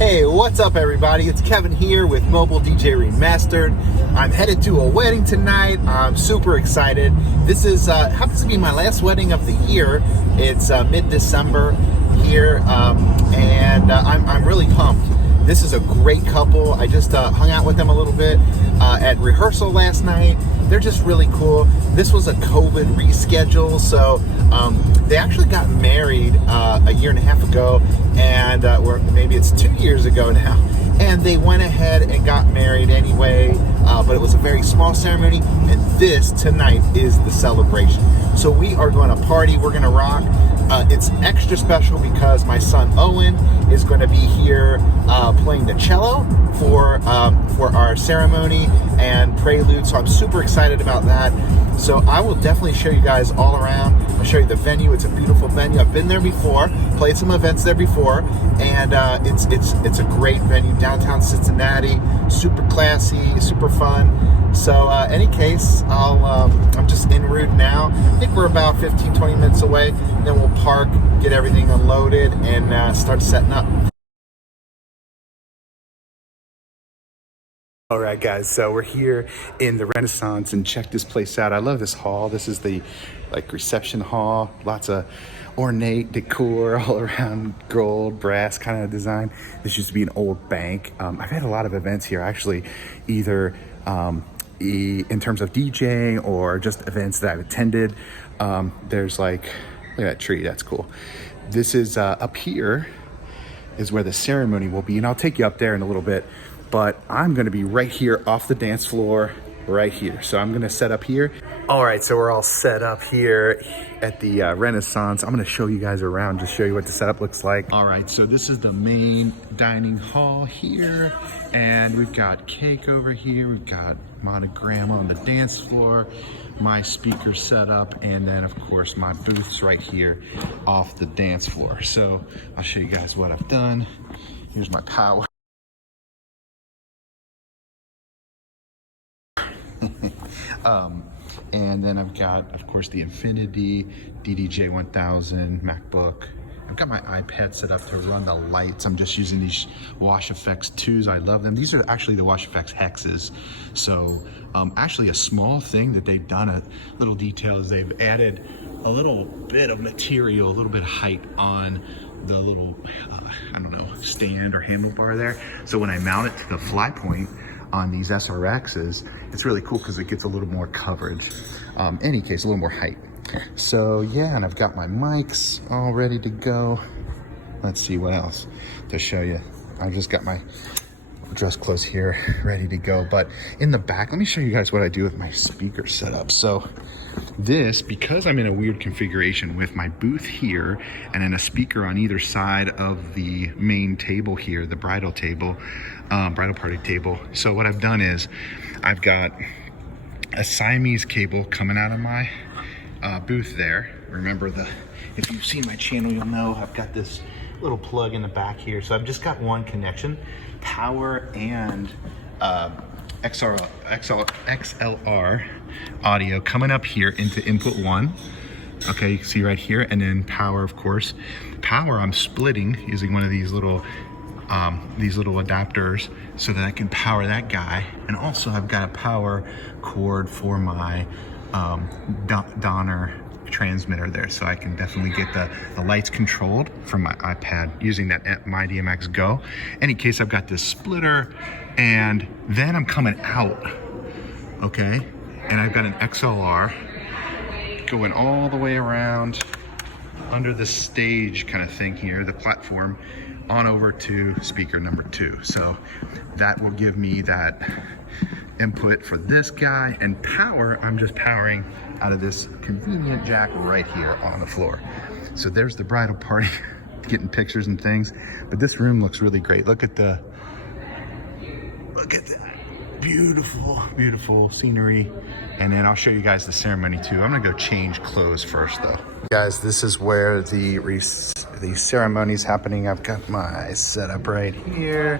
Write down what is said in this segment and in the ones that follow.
Hey, what's up everybody? It's Kevin here with Mobile DJ Remastered. I'm headed to a wedding tonight. I'm super excited. This is happens to be my last wedding of the year. It's mid-December here, and I'm really pumped. This is a great couple. I just hung out with them a little bit at rehearsal last night. They're just really cool. This was a COVID reschedule, so they actually got married a year and a half ago, and or maybe it's 2 years ago now. And they went ahead and got married anyway, but it was a very small ceremony, and this tonight is the celebration. So we are going to party, we're going to rock. It's extra special because my son Owen is going to be here playing the cello for our ceremony and prelude, so I'm super excited about that. So I will definitely show you guys all around. I'll show you the venue. It's a beautiful venue. I've been there before, played some events there before, and it's a great venue, downtown Cincinnati, super classy, super fun. So any case, I'm just en route now. I think we're about 15-20 minutes away. Then we'll park, get everything unloaded, and start setting up. All right, guys, so we're here in the Renaissance, and check this place out. I love this hall. This is the reception hall. Lots of ornate decor all around, gold, brass kind of design. This used to be an old bank. I've had a lot of events here, actually, either in terms of DJing or just events that I've attended. There's look at that tree, that's cool. This is up here is where the ceremony will be, and I'll take you up there in a little bit. But I'm gonna be right here off the dance floor, right here. So I'm gonna set up here. All right, so we're all set up here at the Renaissance. I'm gonna show you guys around, just show you what the setup looks like. All right, so this is the main dining hall here. And we've got cake over here. We've got monogram on the dance floor, my speaker set up, and then of course my booth's right here off the dance floor. So I'll show you guys what I've done. Here's my power. And then I've got, of course, the Infinity DDJ 1000 MacBook. I've got my iPad set up to run the lights. I'm just using these Wash Effects 2s. I love them. These are actually the Wash Effects Hexes. So actually a small thing that they've done, a little detail, is they've added a little bit of material, a little bit of height on the little, I don't know, stand or handlebar there. So when I mount it to the fly point on these SRXs, it's really cool because it gets a little more coverage. Any case, a little more height. So yeah, and I've got my mics all ready to go. Let's see what else to show you. I've just got my dress clothes here ready to go. But in the back, let me show you guys what I do with my speaker setup. So this, because I'm in a weird configuration with my booth here and then a speaker on either side of the main table here, the bridal table, bridal party table. So what I've done is I've got a Siamese cable coming out of my booth there. Remember, if you've seen my channel, you'll know I've got this little plug in the back here. So I've just got one connection, power and XLR audio coming up here into input 1. Okay, you can see right here, and then power, of course. Power I'm splitting using one of these little adapters so that I can power that guy. And also I've got a power cord for my Donner transmitter there, so I can definitely get the lights controlled from my iPad using that MyDMX Go. Any case, I've got this splitter, and then I'm coming out, okay? And I've got an XLR going all the way around under the stage kind of thing here, the platform, on over to speaker number 2. So that will give me that input for this guy, and power, I'm just powering out of this convenient jack right here on the floor. So there's the bridal party, getting pictures and things. But this room looks really great. Look at that. Beautiful, beautiful scenery. And then I'll show you guys the ceremony too. I'm gonna go change clothes first though. Guys, this is where the ceremony's happening. I've got my setup right here.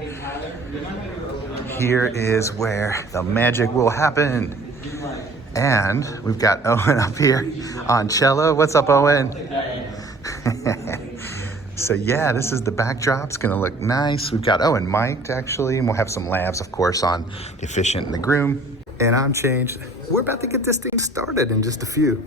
Here is where the magic will happen. And we've got Owen up here on cello. What's up, Owen? So yeah, this is the backdrop. It's gonna look nice. We've got, oh, and mic'd actually, and we'll have some labs, of course, on the Efficient and the Groom. And I'm changed. We're about to get this thing started in just a few.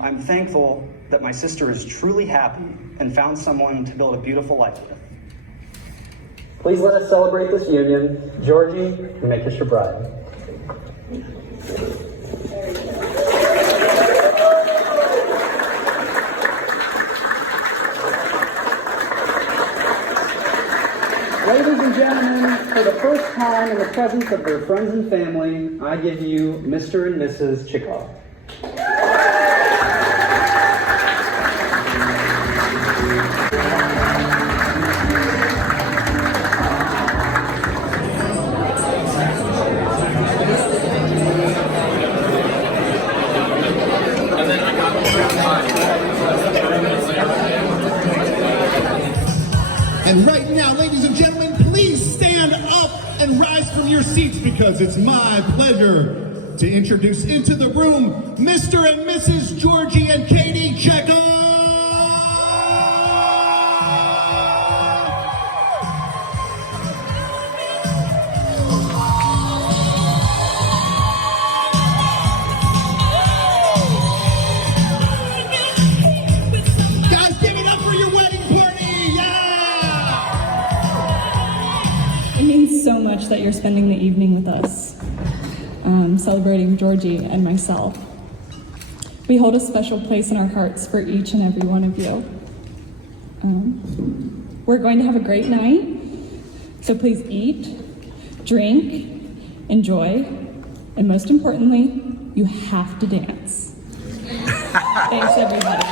I'm thankful that my sister is truly happy and found someone to build a beautiful life with. Please let us celebrate this union. Georgie, you make us your bride. Ladies and gentlemen, for the first time in the presence of their friends and family, I give you Mr. and Mrs. Chikov. And right now, ladies and gentlemen, please stand up and rise from your seats because it's my pleasure to introduce into the room Mr. and Mrs. Georgie and Katie Checo. Guys, give it up for your wedding party! Yeah! It means so much that you're spending the evening with us, celebrating Georgie and myself. We hold a special place in our hearts for each and every one of you. We're going to have a great night, so please eat, drink, enjoy, And most importantly, you have to dance. Thanks, everybody.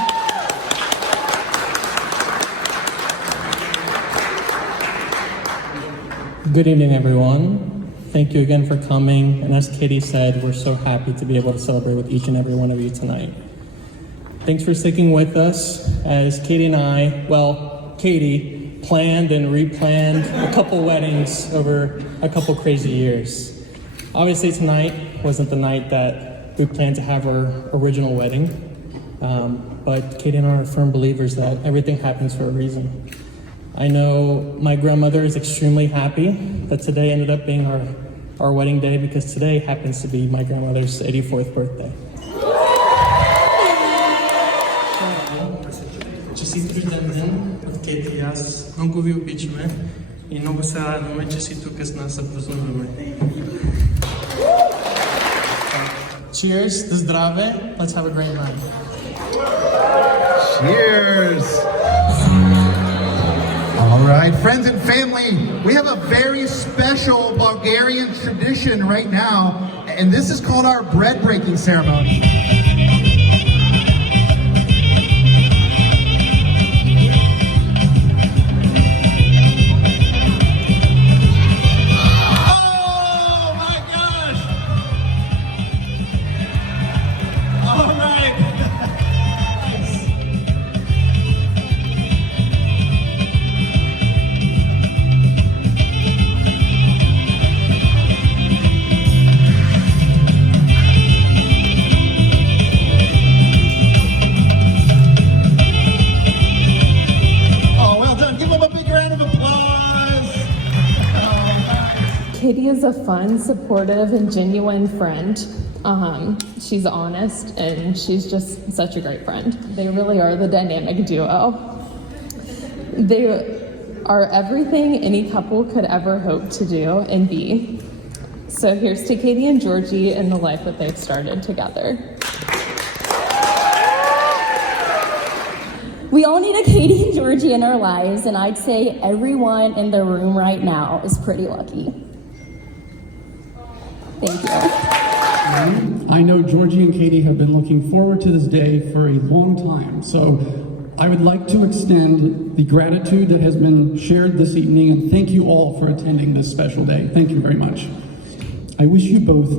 Good evening, everyone. Thank you again for coming. And as Katie said, we're so happy to be able to celebrate with each and every one of you tonight. Thanks for sticking with us as Katie and I, well, Katie planned and replanned a couple weddings over a couple crazy years. Obviously tonight wasn't the night that we planned to have our original wedding, but Katie and I are firm believers that everything happens for a reason. I know my grandmother is extremely happy that today ended up being our wedding day, because today happens to be my grandmother's 84th birthday. Честит рожден от Кети и аз. Много ви обичаме и много се радваме, че си тук с нас да празнуваме. Cheers, to zdrave. Let's have a great night. Cheers! All right, friends and family, we have a very special Bulgarian tradition right now, and this is called our bread breaking ceremony. Katie is a fun, supportive, and genuine friend. She's honest, and she's just such a great friend. They really are the dynamic duo. They are everything any couple could ever hope to do and be. So here's to Katie and Georgie and the life that they've started together. We all need a Katie and Georgie in our lives, and I'd say everyone in the room right now is pretty lucky. Thank you. I know Georgie and Katie have been looking forward to this day for a long time, so I would like to extend the gratitude that has been shared this evening, and thank you all for attending this special day. Thank you very much. I wish you both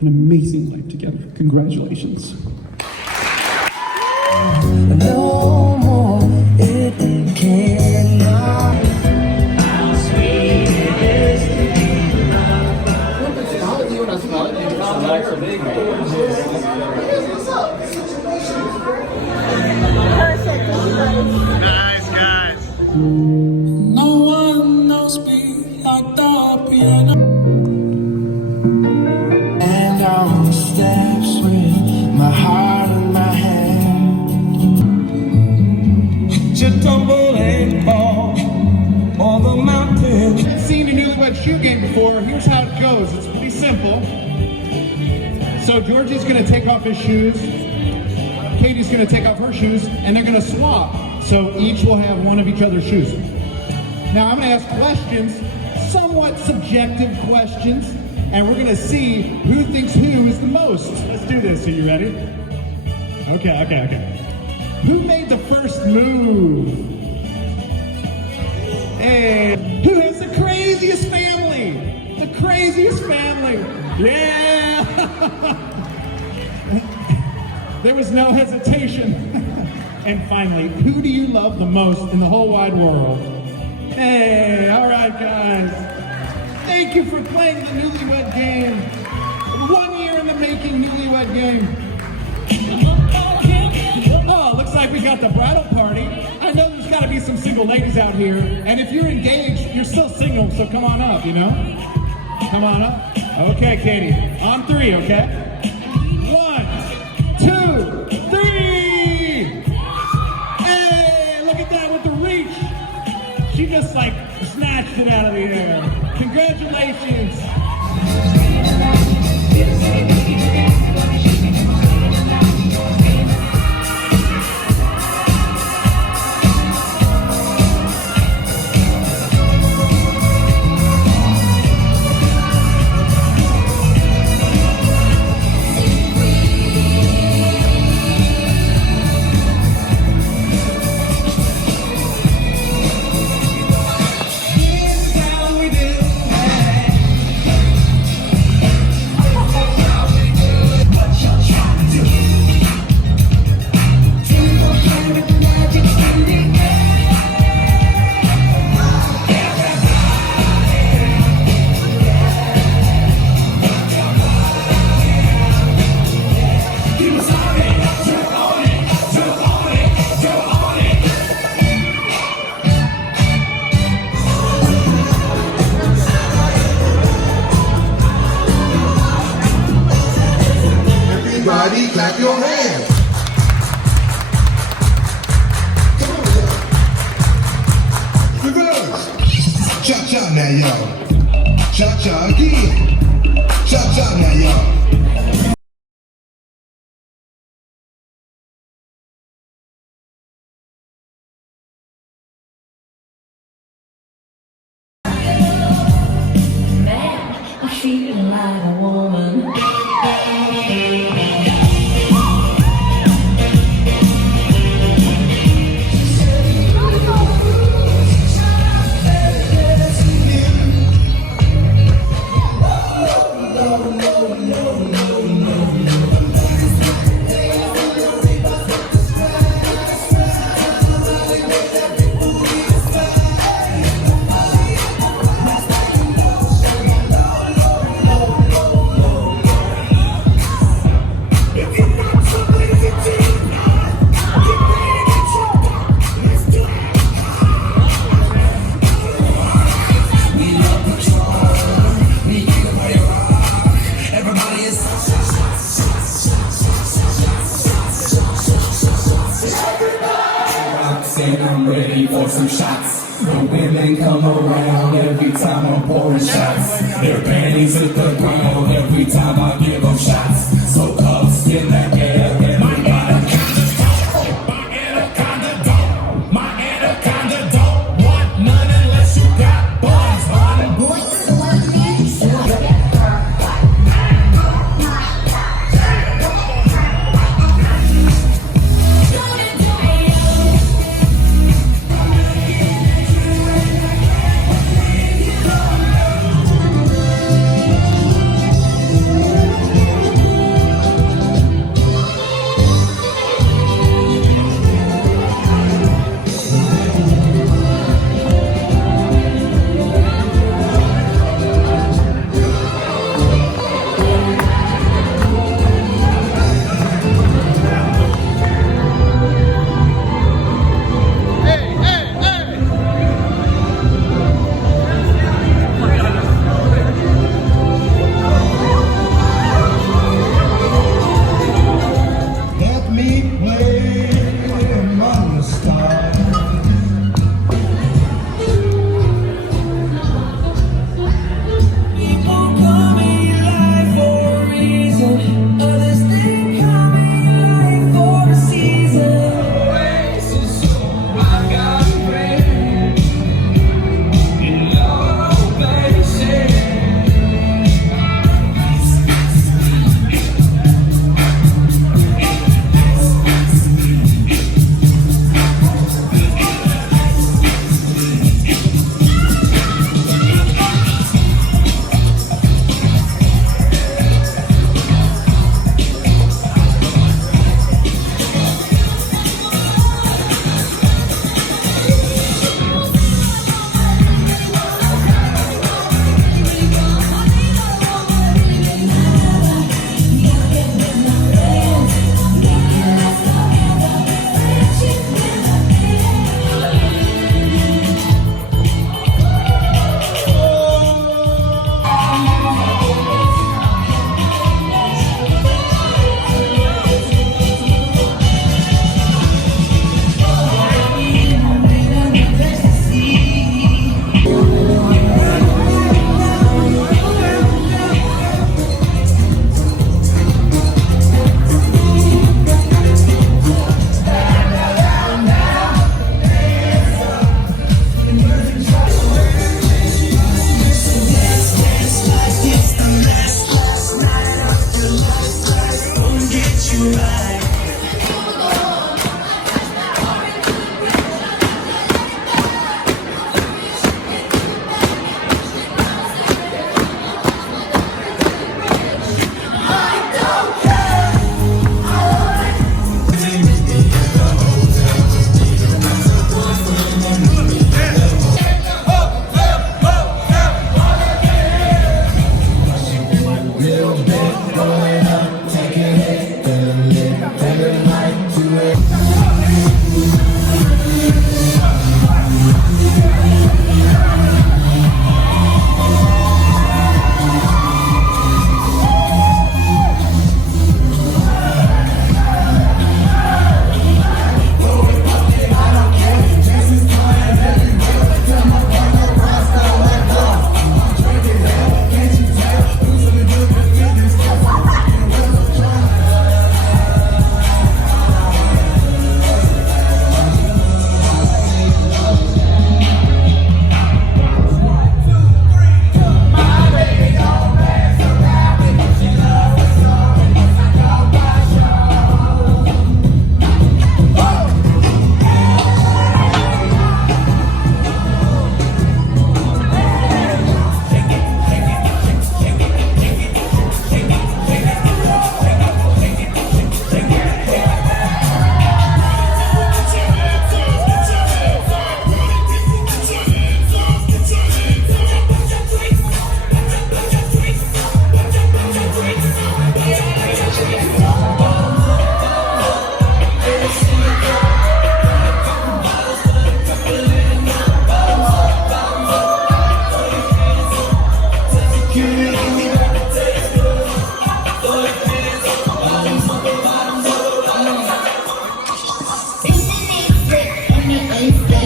an amazing life together. Congratulations. No more, it cannot. How sweet it is to be loved. Nice, guys. No one knows me like the piano. And on the steps with my heart in my hand. You tumble and fall on the mountain. I've seen a newlywed shoe game before. Here's how it goes. It's pretty simple. So Georgie's going to take off his shoes. Katie's going to take off her shoes, and they're going to swap. So each will have one of each other's shoes. Now I'm going to ask questions, somewhat subjective questions, and we're going to see who thinks who is the most. Let's do this. Are you ready? Okay. Who made the first move? Hey, who has the craziest family? The craziest family. Yeah! There was no hesitation. And finally, who do you love the most in the whole wide world? Hey, all right, guys. Thank you for playing the newlywed game. 1 year in the making newlywed game. Oh, looks like we got the bridal party. I know there's got to be some single ladies out here. And if you're engaged, you're still single, so come on up, you know? Come on up. Okay, Katie. On three, okay? 1, 2, 3. Hey, look at that with the reach. She just like snatched it out of the air. Congratulations. 저기 저잖아요. Feeling like a woman. And I'm ready for some shots. The women come around every time I'm pouring shots. Their panties hit the ground every time I give them shots. So cuffs in the air, everybody. My anaconda don't, my anaconda don't want none unless you got buns,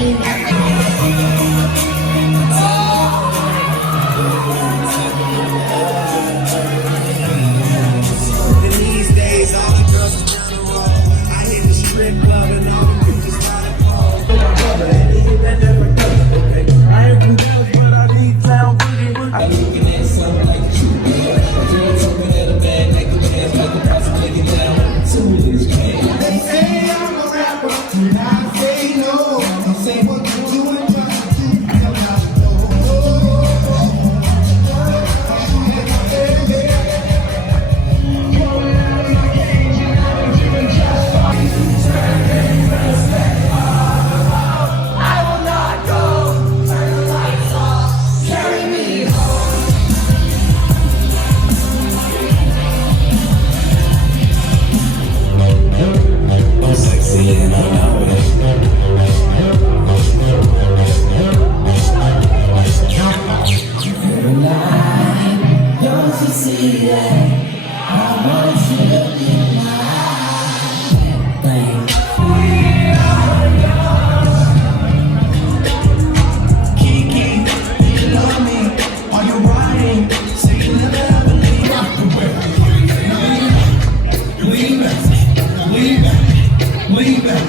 In these days, all the girls is down the road. I hit the strip club and all the bitches gotta pose. I ain't from Dallas, but I need town boogie. I'm looking at something like a true girl. Girls open at a bag, like the bands, like the boss, take it down. So it is came. They say I'm a rapper, and I say no. I say what you do and try to do. Tell me how to go. I'm sexy and I know it. And I don't you see that I want you to be my thing. Kiki, do you love me? Are you riding? Say you never ever leave. Leave it, leave it, leave it.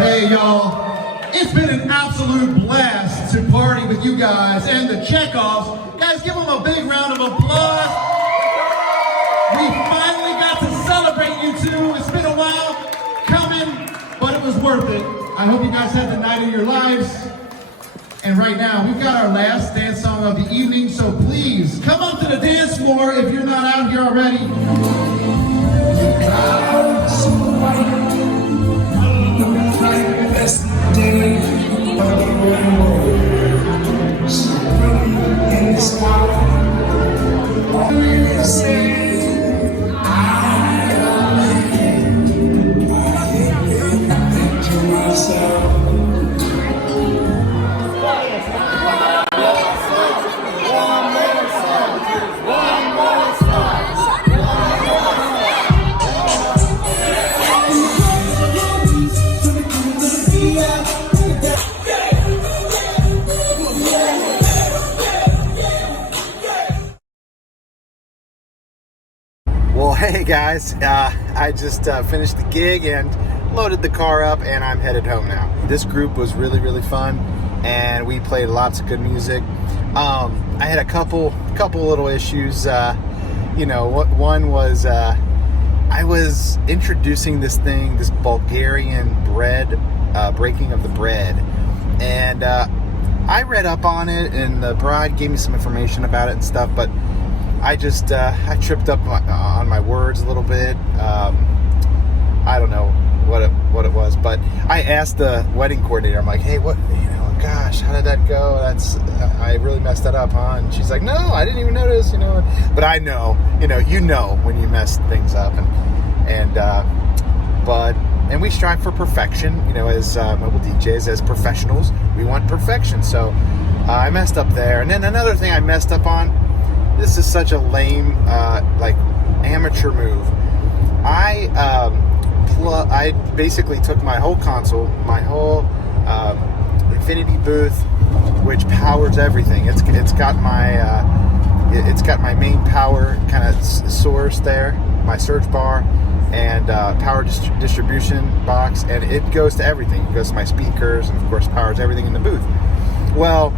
Hey y'all, it's been an absolute blast to party with you guys and the Chekhovs. Guys, give them a big round of applause. We finally got to celebrate you two. It's been a while coming, but it was worth it. I hope you guys had the night of your lives. And right now, we've got our last dance song of the evening, so please come up to the dance floor if you're not out here already. Well, hey guys, I just finished the gig and loaded the car up, and I'm headed home now. This group was really fun, and we played lots of good music. I had a couple little issues. One was I was introducing this Bulgarian bread, breaking of the bread, and I read up on it, and the bride gave me some information about it and stuff, but I just I tripped up on my words a little bit. I don't know what it was, but I asked the wedding coordinator. I'm like, hey, gosh, how did that go? I really messed that up, huh? And she's like, no, I didn't even notice, But I know, you know when you mess things up, and we strive for perfection, as mobile DJs, as professionals, we want perfection. So I messed up there, and then another thing I messed up on. This is such a lame, amateur move. I basically took my whole console, my whole Infinity booth, which powers everything. It's got my main power kind of source there, my search bar, and power distribution box, and it goes to everything. It goes to my speakers, and of course powers everything in the booth. Well,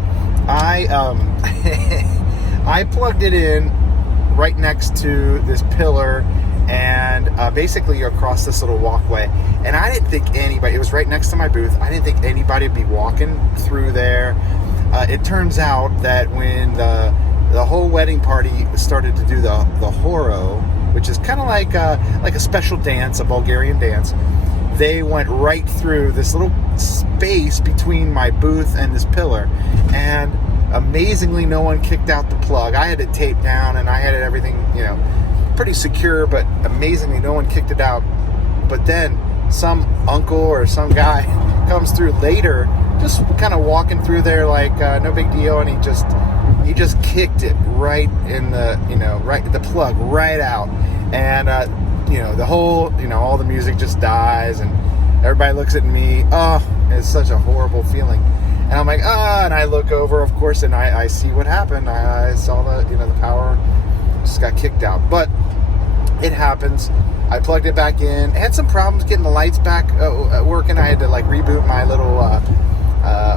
I I plugged it in right next to this pillar, and basically across this little walkway, and I didn't think anybody, it was right next to my booth, I didn't think anybody would be walking through there. It turns out that when the whole wedding party started to do the horo, which is kind of like a special dance, a Bulgarian dance, they went right through this little space between my booth and this pillar, and amazingly no one kicked out the plug. I had it taped down and I had everything, you know, pretty secure, but amazingly no one kicked it out. But then some uncle or some guy comes through later, just kind of walking through there like no big deal, and he just kicked it right in the, you know, right the plug right out, and you know, the whole, you know, all the music just dies, and everybody looks at me. Oh, it's such a horrible feeling. And I'm like, and I look over, of course, and I see what happened. I saw the, you know, the power just got kicked out. But it happens. I plugged it back in. I had some problems getting the lights back working. I had to like reboot my little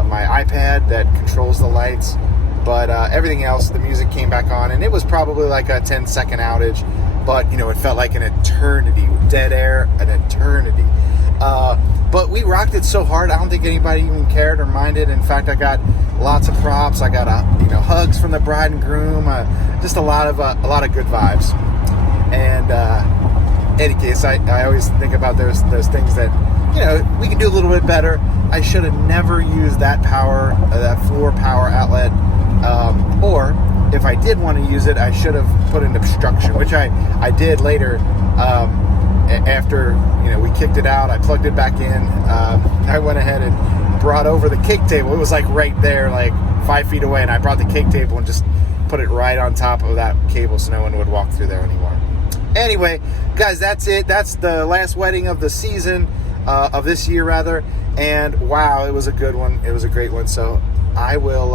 my iPad that controls the lights. But everything else, the music came back on, and it was probably like a 10-second outage. But, you know, it felt like an eternity. Dead air, an eternity. But we rocked it so hard, I don't think anybody even cared or minded. In fact, I got lots of props. I got you know, hugs from the bride and groom. Just a lot of good vibes. And in any case, I always think about those things that, you know, we can do a little bit better. I should have never used that power, that floor power outlet. Or if I did want to use it, I should have put an obstruction, which I did later. After, you know, we kicked it out, I plugged it back in. I went ahead and brought over the cake table. It was like right there, like 5 feet away, and I brought the cake table and just put it right on top of that cable so no one would walk through there anymore. Anyway, guys, that's it. That's the last wedding of the season, of this year rather. And wow, it was a good one. It was a great one. So I will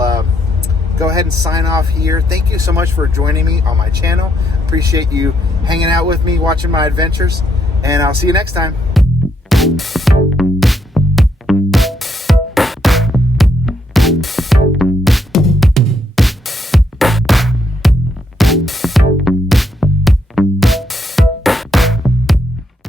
go ahead and sign off here. Thank you so much for joining me on my channel. Appreciate you hanging out with me, watching my adventures, and I'll see you next time.